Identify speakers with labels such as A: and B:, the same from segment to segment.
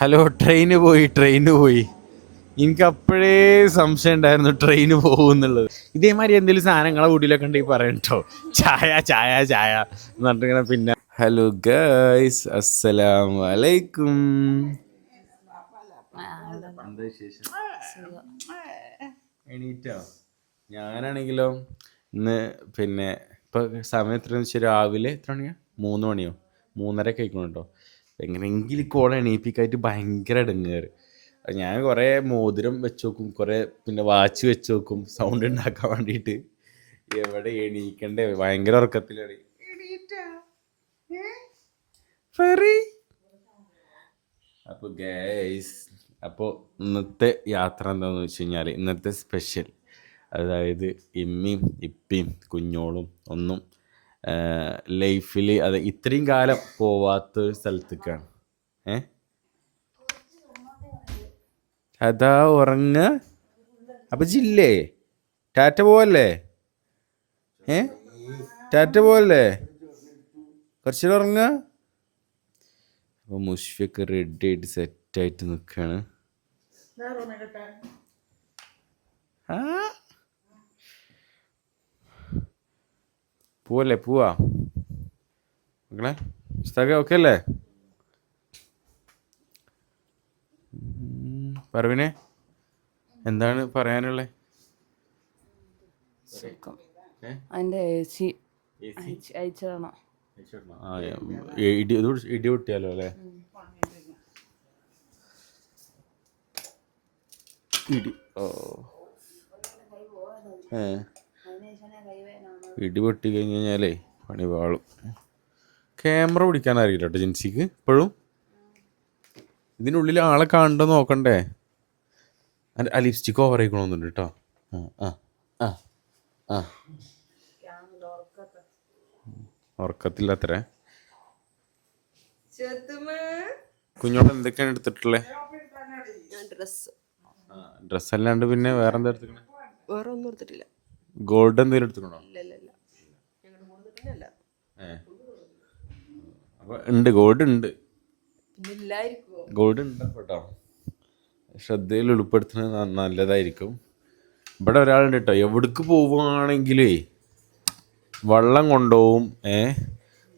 A: Hello train പോയി train പോയി. എനിക്ക് അപ്പോഴേ സംശയം ഉണ്ടായിരുന്നു ട്രെയിന് പോകുന്നുള്ളത്. ഇതേമാതിരി എന്തെങ്കിലും സാധനങ്ങളെ വീട്ടിലൊക്കെ ഉണ്ടെങ്കിൽ പറയട്ടോ ചായ ചായ ചായ എന്ന് പറഞ്ഞിട്ട് പിന്നെ. ഹലോ ഗൈസ് അസ്സലാം വലൈക്കും എണീറ്റോ? ഞാനാണെങ്കിലോ ഇന്ന് പിന്നെ ഇപ്പൊ സമയം വെച്ചാൽ രാവിലെ എത്ര മണിയാ? മൂന്ന് മണിയോ? മൂന്നര കഴിക്കണം കേട്ടോ എങ്ങനെയെങ്കിലും കോള എണീപ്പിക്കായിട്ട് ഭയങ്കര ഇടങ്ങേറ് ഞാൻ കുറേ മോതിരം വെച്ച് നോക്കും കുറേ പിന്നെ വാച്ച് വെച്ച് നോക്കും സൗണ്ട് ഉണ്ടാക്കാൻ വേണ്ടിയിട്ട് എവിടെ എണീക്കണ്ടേ? ഭയങ്കര ഉറക്കത്തിലാണ്? അപ്പോൾ ഗൈസ് അപ്പോൾ ഇന്നത്തെ യാത്ര എന്താണെന്ന് വെച്ച് കഴിഞ്ഞാൽ ഇന്നത്തെ സ്പെഷ്യൽ അതായത് ഇമ്മിയും ഇപ്പിയും കുഞ്ഞോളും ഒന്നും ലൈഫിൽ അത് ഇത്രയും കാലം പോവാത്ത ഒരു സ്ഥലത്തേക്കാണ്. ഏ? അതാ ഉറങ്ങ. അപ്പൊ ജില്ലേ ടാറ്റ പോവല്ലേ? ഏ? ടാറ്റ പോവല്ലേ? കുറച്ചുകൂടെ ഉറങ്ങ. അപ്പൊ മുഷ്ഫിയൊക്കെ റെഡി ആയിട്ട് സെറ്റായിട്ട് നിൽക്കുകയാണ് ആ പോവല്ലേ പോവാ മക്കളെ പുസ്തകം ഓക്കെ അല്ലേ ഉം, എന്താണ് പറയാനുള്ളത് ഇടി പൊട്ടിയാലോ അല്ലേ? ഇടി. ഓ. ഏ. ഇടി പൊട്ടി കഴിഞ്ഞ് കഴിഞ്ഞാലേ പണി വാളും ക്യാമറ പിടിക്കാൻ അറിയില്ല കേട്ടോ ജിൻസിക്ക് ഇപ്പോഴും. ഇതിനുള്ളിൽ ആളെ കണ്ടോ നോക്കണ്ടേ? അല്ല, ആ ലിപ്സ്റ്റിക്ക് ഓവർ ആയിക്കണമെന്നുണ്ട് കേട്ടോ. ആ ആ ആ ഉറക്കത്തില്ല അത്ര കുഞ്ഞോട് എന്തൊക്കെയാണ് എടുത്തിട്ടുള്ളത്
B: ഡ്രസ്
A: ഡ്രസ് അല്ലാണ്ട് പിന്നെ വേറെ എന്താ എടുത്തിക്കണേ
B: വേറെ ഒന്നും എടുത്തിട്ടില്ല.
A: ഗോൾഡ് എന്തെങ്കിലും എടുത്തിക്കണോ
B: ഇല്ല ഇല്ല ഇല്ല ഞങ്ങൾ കൊടുത്തിട്ടില്ല
A: ഏ അപ്പൊ ഉണ്ട് ഗോൾഡ് ഉണ്ട്. ഗോൾഡ് ഉണ്ട് കേട്ടോ ശ്രദ്ധയിൽ ഉൾപ്പെടുത്തുന്നത് നല്ലതായിരിക്കും. ഇവിടെ ഒരാളുണ്ട് കേട്ടോ എവിടേക്ക് പോവുകയാണെങ്കിലേ വള്ളം കൊണ്ടുപോവും ഏ?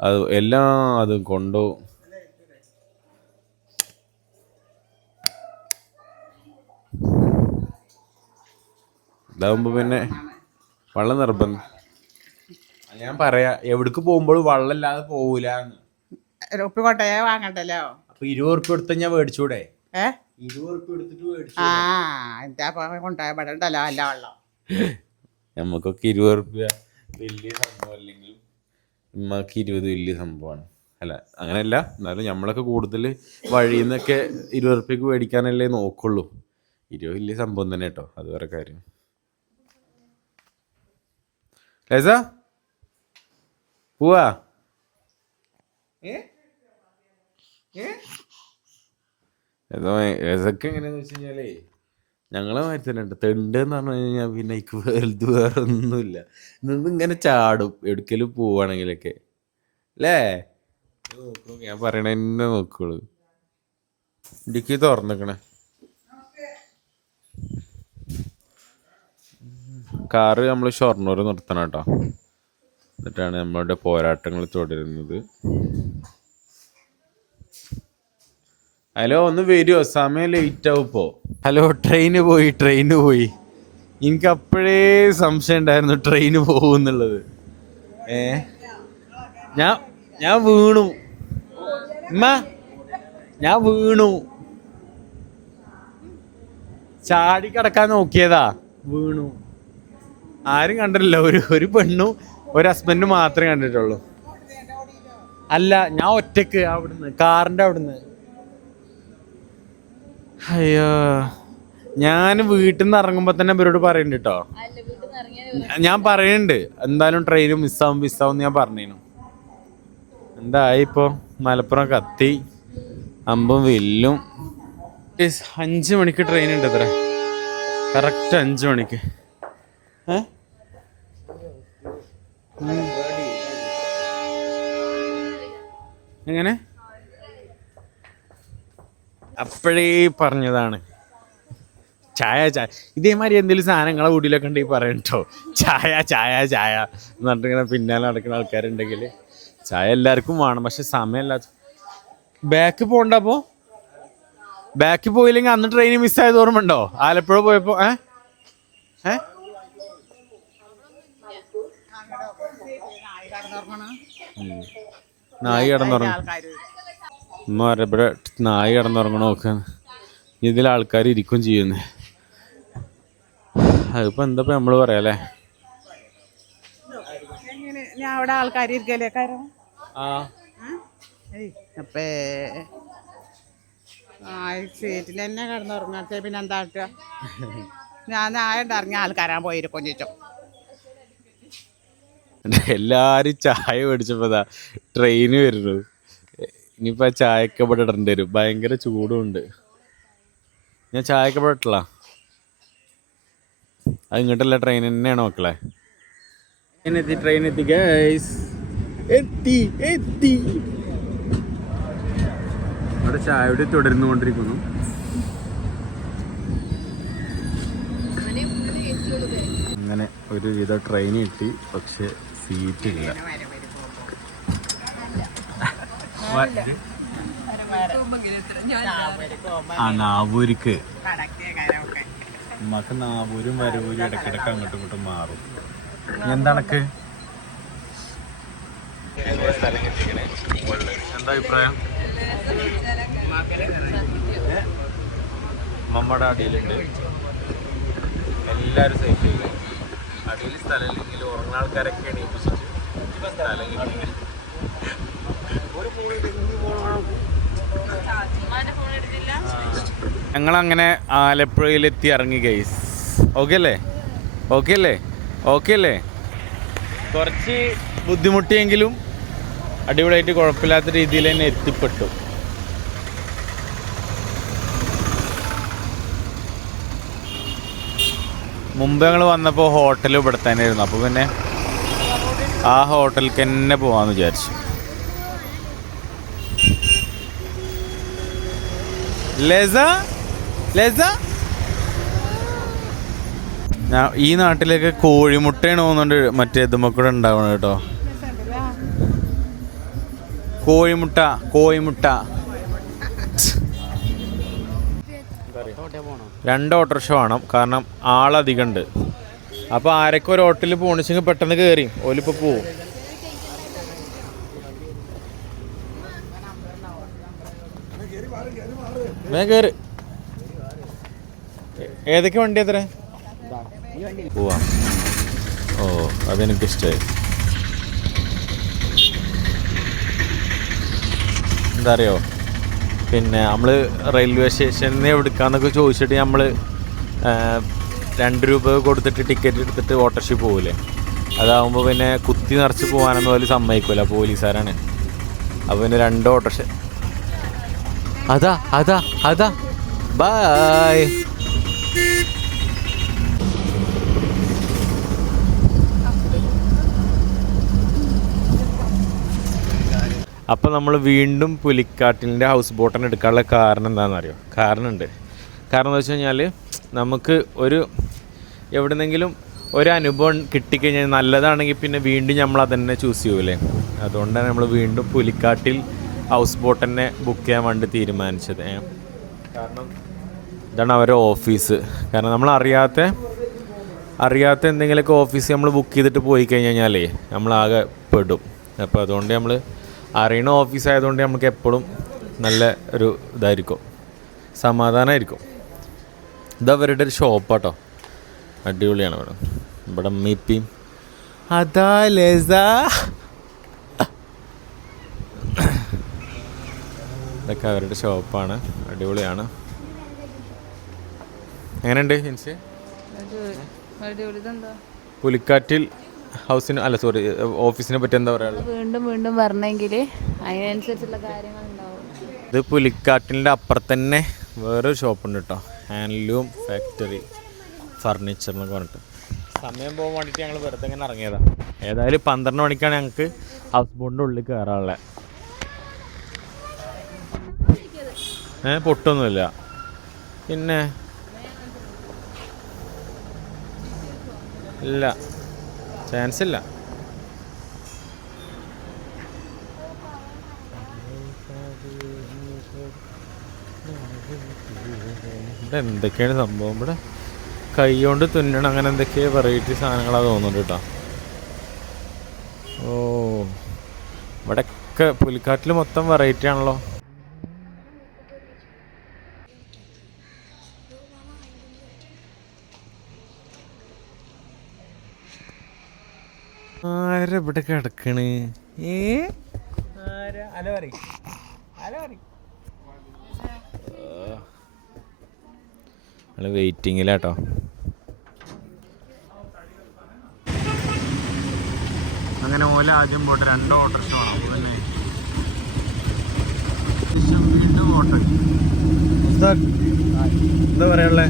A: അത് എല്ലാ അതും കൊണ്ടുപോവും ഇതാവുമ്പോ പിന്നെ വള്ളം നിർബന്ധം. ഞാൻ പറയാ എവിടേക്ക് പോകുമ്പോൾ വള്ളം ഇല്ലാതെ പോവൂലെന്ന്.
C: ഉപ്പ് കൊട്ടയെ വാങ്ങണ്ടല്ലോ?
A: അപ്പൊ ഇരുപത് ഉറുപ്പ് എടുത്ത ഞാൻ മേടിച്ചൂടെ?
C: ഏ?
A: ഇരുപത് ഉറുപ്പ് എടുത്തിട്ട് മേടിച്ചു
C: ആ എന്താ കൊണ്ടുപോയ പെടണ്ടല്ലോ അല്ല വെള്ളം.
A: നമുക്കൊക്കെ ഇരുപത് ഉറുപ്പ്യ വലിയ സംഭവം അല്ലെങ്കിൽ ഉമ്മക്ക് ഇരുപത് വലിയ സംഭവമാണ്. അല്ല അങ്ങനെയല്ല എന്നാലും നമ്മളൊക്കെ കൂടുതൽ വഴിയിൽ നിന്നൊക്കെ ഇരുപത് ഉറുപ്പ്യക്ക് മേടിക്കാനല്ലേ നോക്കുള്ളൂ. ഇരുപത് വലിയ സംഭവം തന്നെ കേട്ടോ അത് വേറെ കാര്യം. ലേസ? പോവാ? ഏതോ ഏതൊക്കെ എങ്ങനെയാന്ന് വെച്ച് കഴിഞ്ഞാലേ ഞങ്ങളെ തന്നെ തെണ്ട് എന്ന് പറഞ്ഞു കഴിഞ്ഞാൽ പിന്നെ എനിക്ക് വലുത് വേറെ ഒന്നുമില്ല നിന്ന് ഇങ്ങനെ ചാടും എടുക്കലും പോവാണെങ്കിലൊക്കെ. അല്ലേ നോക്ക്, ഞാൻ പറയണ തന്നെ നോക്കുള്ളൂ. ഇടുക്കി തുറന്നിക്കണേ. കാറ് നമ്മൾ ഷൊർണൂർ നിർത്തണം കേട്ടോ. എന്നിട്ടാണ് നമ്മളുടെ പോരാട്ടങ്ങൾ തുടരുന്നത്. ഹലോ ഒന്ന് വരുമോ സമയം ലേറ്റ് ആവും ഇപ്പോ. ഹലോ ട്രെയിന് പോയി ട്രെയിന് പോയി. എനിക്ക് അപ്പോഴേ സംശയം ഉണ്ടായിരുന്നു ട്രെയിന് പോകുന്നുള്ളത്. ഏ? ഞാൻ ഞാൻ വീണു. ഞാൻ വീണു. ചാടി കിടക്കാൻ നോക്കിയതാ വീണു. ആരും കണ്ടിട്ടില്ല. ഒരു ഒരു പെണ്ണും ഒരു ഹസ്ബൻഡും മാത്രമേ കണ്ടിട്ടുള്ളൂ. അല്ല ഞാൻ ഒറ്റയ്ക്ക് അവിടുന്ന് കാറിന്റെ അവിടുന്ന്. അയ്യോ. ഞാൻ വീട്ടിൽ നിന്ന് ഇറങ്ങുമ്പോ തന്നെ ഇവരോട് പറയുന്നുണ്ട് കേട്ടോ ഞാൻ പറയുന്നുണ്ട് എന്തായാലും ട്രെയിൻ മിസ്സാവും മിസ്സാവും ഞാൻ പറഞ്ഞു എന്തായി ഇപ്പോ? മലപ്പുറം കത്തി. അമ്പും വില്ലും. അഞ്ചു അഞ്ച് മണിക്ക് ട്രെയിൻ ഉണ്ട് അത്ര കറക്റ്റ് അഞ്ച് മണിക്ക്. ഏ? എങ്ങനെ? അപ്പോഴേ പറഞ്ഞതാണ്. ചായ ചായ. ഇതേമാതിരി എന്തെങ്കിലും സാധനങ്ങളെ വീട്ടിലൊക്കെ ഉണ്ടെങ്കിൽ പറയട്ടോ ചായ ചായ ചായ എന്ന് പറഞ്ഞിട്ടിങ്ങനെ പിന്നാലെ നടക്കുന്ന ആൾക്കാരുണ്ടെങ്കിൽ ചായ എല്ലാവർക്കും വേണം പക്ഷെ സമയമില്ലാത്ത ബാക്ക് പോകണ്ടപ്പോ ബാക്ക് പോയില്ലെങ്കിൽ അന്ന് ട്രെയിൻ മിസ്സായത് ഓർമ്മ ഉണ്ടോ ആലപ്പുഴ പോയപ്പോ ഏ? ഏ. നായി കിടന്നുറങ്ങും ഉമ്മ പറയുമ്പോഴേ നായ കിടന്നുറങ്ങണ നോക്ക ഇതിൽ ആൾക്കാർ ഇരിക്കും ചെയ്യുന്നേ. അതിപ്പോ എന്താ നമ്മൾ പറയാല്ലേ
C: ഞാൻ അവിടെ ആൾക്കാർ ഇരിക്കലേ
A: ആ.
C: അപ്പേ. ആ സീറ്റിൽ തന്നെ കിടന്നുറങ്ങാച്ച പിന്നെ എന്താ കാട്ടുക? ഞാൻ നായ ഇറങ്ങിയ ആൾക്കാരാ പോയിരിക്കും ചോദിച്ചോ
A: എല്ലാരും ചായ മേടിച്ചപ്പോ ട്രെയിന് വരുന്നു ഇനിയിപ്പോ ആ ചായക്ക് ഇവിടെ ഇടേണ്ടി വരും. ഭയങ്കര ചൂടുണ്ട് ഞാൻ ചായക്ക് ഇവിടെ ഇട്ടല്ല അത് ഇങ്ങോട്ടല്ല ട്രെയിൻ തന്നെയാണ് മക്കളെ. എത്തി ട്രെയിൻ എത്തി ഗൈസ് എത്തി എത്തി. അവിടെ ചായയുടെ തുടർന്നുകൊണ്ടിരിക്കുന്നു അങ്ങനെ ഒരുവിധ ട്രെയിൻ കിട്ടി പക്ഷെ സീറ്റ് ഇല്ല. ആ നാവൂരിക്ക്. നമുക്ക് നാവൂരും വരവൂരും ഇടക്കിടക്ക് അങ്ങോട്ടും ഇങ്ങോട്ടും മാറും. എന്താണക്ക് എന്താ അഭിപ്രായം? മമ്മയുടെ അടിയിലുണ്ട്. എല്ലാവരും സേഫ് ചെയ്യും. അടിയിൽ സ്ഥലമില്ലെങ്കിൽ ഉറങ്ങുന്ന ആൾക്കാരൊക്കെ എണീപ്പിച്ചിട്ട് സ്ഥലം കിട്ടി ഞങ്ങൾ അങ്ങനെ ആലപ്പുഴയിലെത്തി ഇറങ്ങി ഗൈസ് ഓക്കെ അല്ലേ? ഓക്കെ അല്ലേ? ഓക്കെ അല്ലേ? കുറച്ച് ബുദ്ധിമുട്ടിയെങ്കിലും അടിപൊളിയായിട്ട് കുഴപ്പമില്ലാത്ത രീതിയിൽ തന്നെ എത്തിപ്പെട്ടു. മുമ്പ് ഞങ്ങൾ വന്നപ്പോൾ ഹോട്ടൽ ഇവിടെ തന്നെ ആയിരുന്നു. അപ്പോൾ പിന്നെ ആ ഹോട്ടലിലേക്ക് തന്നെ പോകാമെന്ന് വിചാരിച്ചു. ലെസ ലെസ ഈ നാട്ടിലേക്ക് കോഴിമുട്ടയാണ് തോന്നുന്നുണ്ട്. മറ്റേ ഇതുമ്മക്കൂടെ ഉണ്ടാവണം കേട്ടോ. കോഴിമുട്ട കോഴിമുട്ട. രണ്ട് ഓട്ടോറിക്ഷ വേണം. കാരണം ആളധികം ഉണ്ട് അപ്പോൾ ആരൊക്കെ ഒരു ഓട്ടോയിൽ പോണിച്ചെങ്കിൽ പെട്ടെന്ന് കയറി. ഓലിപ്പോൾ പോവും. വേഗം കയറി ഏതൊക്കെ വണ്ടി എത്ര പോവാ. ഓ അതെനിക്കിഷ്ടമായി എന്താ അറിയോ പിന്നെ നമ്മൾ റെയിൽവേ സ്റ്റേഷനിൽ നിന്ന് എവിടുക്കാന്നൊക്കെ ചോദിച്ചിട്ട് നമ്മൾ രണ്ട് രൂപ കൊടുത്തിട്ട് ടിക്കറ്റ് എടുത്തിട്ട് ഓട്ടോറിക്ഷ പോകില്ലേ അതാവുമ്പോൾ പിന്നെ കുത്തി നിറച്ച് പോകാനൊന്നും അവർ സമ്മതിക്കില്ല പോലീസുകാരാണ്. അപ്പോൾ പിന്നെ രണ്ട് ഓട്ടോറിക്ഷ അതാ അതാ അതാ. ബായ് അപ്പോൾ നമ്മൾ വീണ്ടും പുലിക്കാട്ടിന്റെ ഹൗസ് ബോട്ടിന് എടുക്കാനുള്ള കാരണം എന്താണെന്ന് അറിയോ കാരണമുണ്ട്. കാരണം എന്താ വെച്ച് കഴിഞ്ഞാൽ നമുക്ക് ഒരു എവിടുന്നെങ്കിലും ഒരു അനുഭവം കിട്ടിക്കഴിഞ്ഞാൽ നല്ലതാണെങ്കിൽ പിന്നെ വീണ്ടും നമ്മൾ അതന്നെ ചൂസ് ചെയ്യൂലേ അതുകൊണ്ടാണ് നമ്മൾ വീണ്ടും പുലിക്കാട്ടിൽ ഹൗസ് ബോട്ട് തന്നെ ബുക്ക് ചെയ്യാൻ വേണ്ടി തീരുമാനിച്ചത്. കാരണം ഇതാണ് അവരുടെ ഓഫീസ് കാരണം നമ്മൾ അറിയാത്ത അറിയാത്ത എന്തെങ്കിലുമൊക്കെ ഓഫീസ് നമ്മൾ ബുക്ക് ചെയ്തിട്ട് പോയി കഴിഞ്ഞാലേ നമ്മളാകെ പെടും. അപ്പോൾ അതുകൊണ്ട് നമ്മൾ അറിയണ ഓഫീസ് ആയതുകൊണ്ട് നമുക്ക് എപ്പോഴും നല്ല ഒരു ഇതായിരിക്കും. സമാധാനമായിരിക്കും ഇത് അവരുടെ ഒരു ഷോപ്പാട്ടോ അടിപൊളിയാണ് ഇവിടെ. ഇവിടെ മീപ്പിയും അതാ ലേസ. ഇതൊക്കെ അവരുടെ ഷോപ്പാണ്. അടിപൊളിയാണ്. എങ്ങനെയുണ്ട് ഹിൻസി? പുലിക്കാറ്റിൽ ഹൗസിന് അല്ല സോറി ഓഫീസിനെ പറ്റി എന്താ പറയാനുള്ളത്?
D: വീണ്ടും വീണ്ടും വരണമെങ്കിൽ അതിനനുസരിച്ചുള്ള കാര്യങ്ങൾ ഉണ്ടാവും
A: ഇത് പുലിക്കാട്ടിന്റെ അപ്പുറത്ത് തന്നെ വേറൊരു ഷോപ്പുണ്ട് കേട്ടോ ഹാൻഡ്ലൂം ഫാക്ടറി ഫർണിച്ചർ എന്നൊക്കെ പറഞ്ഞിട്ട്. സമയം പോകാൻ വേണ്ടിയിട്ട് ഞങ്ങൾ വെറുതെ ഇങ്ങനെ ഇറങ്ങിയതാണ് ഏതായാലും പന്ത്രണ്ട് മണിക്കാണ് ഞങ്ങൾക്ക് ഹൗസ് ബോട്ടിന്റെ ഉള്ളിൽ കയറാനുള്ളത് ഏ പൊട്ടൊന്നുമില്ല. പിന്നെ? ഇല്ല. ചാൻസ് ഇല്ല എന്തൊക്കെയാണ് സംഭവം? ഇവിടെ കൈ കൊണ്ട് തുന്നണം അങ്ങനെ എന്തൊക്കെയോ വെറൈറ്റി സാധനങ്ങളാ തോന്നുന്നുണ്ട് കേട്ടോ. ഓ. ഇവിടെയൊക്കെ പുലിക്കാട്ടിൽ മൊത്തം വെറൈറ്റി ആണല്ലോ. ആരാ ഇവിടെ കിടക്കണ്? ഏ? ആരാ? അല പറ ഹലോ പറ നമ്മൾ വെയിറ്റിങ്ങിലാട്ടോ. അങ്ങനെ ഓല ആദ്യം പോയിട്ട് രണ്ട് ഓട്ടോറിക്ഷ വേണം. പിന്നെ വീണ്ടും ഓട്ടോ എന്താ? പറയാനുള്ളത് അല്ലേ?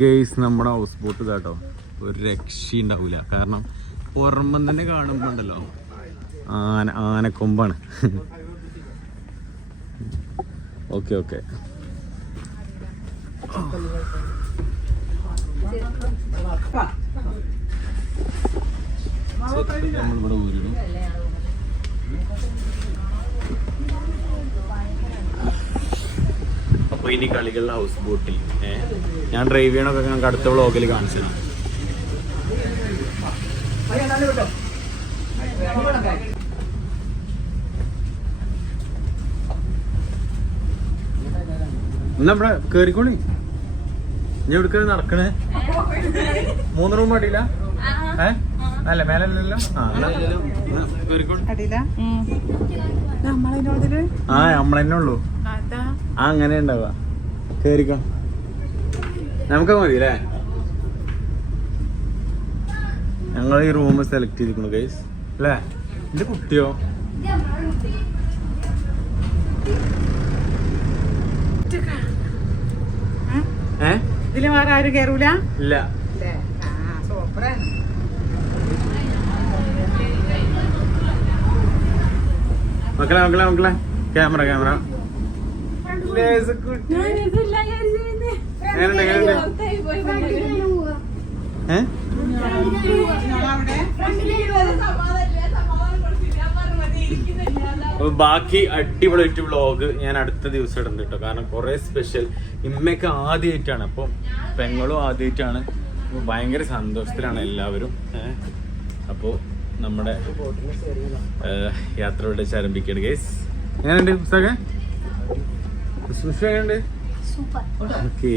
A: ഗെയ്സ് നമ്മുടെ ഹൗസ് ബോട്ട് കേട്ടോ ഒരു രക്ഷയും ഉണ്ടാവില്ല കാരണം പുറമ്പം തന്നെ കാണുമ്പോൾ ഉണ്ടല്ലോ ആന ആനക്കൊമ്പാണ്. ഓക്കെ ഓക്കെ നമ്മളിവിടെ ഊരിടും. ഇനി കളികൾ ഹൗസ് ബോട്ടിൽ ഞാൻ ഡ്രൈവ് ചെയ്യണമൊക്കെ ഞങ്ങൾക്ക് അടുത്ത വ്ളോഗിൽ കാണിച്ചു തരാം. കേറിക്കോണി കേറിക്കോളി. ഇനി എവിടുക്ക നടക്കണേ? മൂന്ന് റൂം അടിയില്ല ഏ? അല്ല മേലല്ലോ ആ നമ്മളെന്നെ ഉള്ളൂ.
C: അതാ.
A: ആ അങ്ങനെ ഉണ്ടാവുക. കേറിക്കോ നമുക്ക് മതി അല്ലേ ഞങ്ങൾ ഈ റൂം സെലക്ട് ചെയ്തിരിക്കുന്നു ഗൈസ് അല്ലേ? എന്റെ കുട്ടിയോ? ഏ?
C: ഇതിൽ വേറെ ആരും കയറൂല
A: ഇല്ല. മക്കളെ മക്കളെ മക്കളെ. ക്യാമറ ക്യാമറ എങ്ങനെയുണ്ട് എങ്ങനെയുണ്ട് ഏ അപ്പൊ ബാക്കി അടിപൊളിയായിട്ട് വ്ളോഗ് ഞാൻ അടുത്ത ദിവസം ഇടുന്നുണ്ട് കേട്ടോ. കാരണം കുറെ സ്പെഷ്യൽ ഇമ്മയൊക്കെ ആദ്യമായിട്ടാണ് അപ്പം പെങ്ങളും ആദ്യമായിട്ടാണ് ഭയങ്കര സന്തോഷത്തിലാണ് എല്ലാവരും. അപ്പോ അപ്പോൾ നമ്മുടെ യാത്ര ഇവിടെ ചരമ്പിക്കാണ് ഗേസ് എങ്ങനെയുണ്ട് പുസ്തകം എങ്ങനെയുണ്ട് ഓക്കേ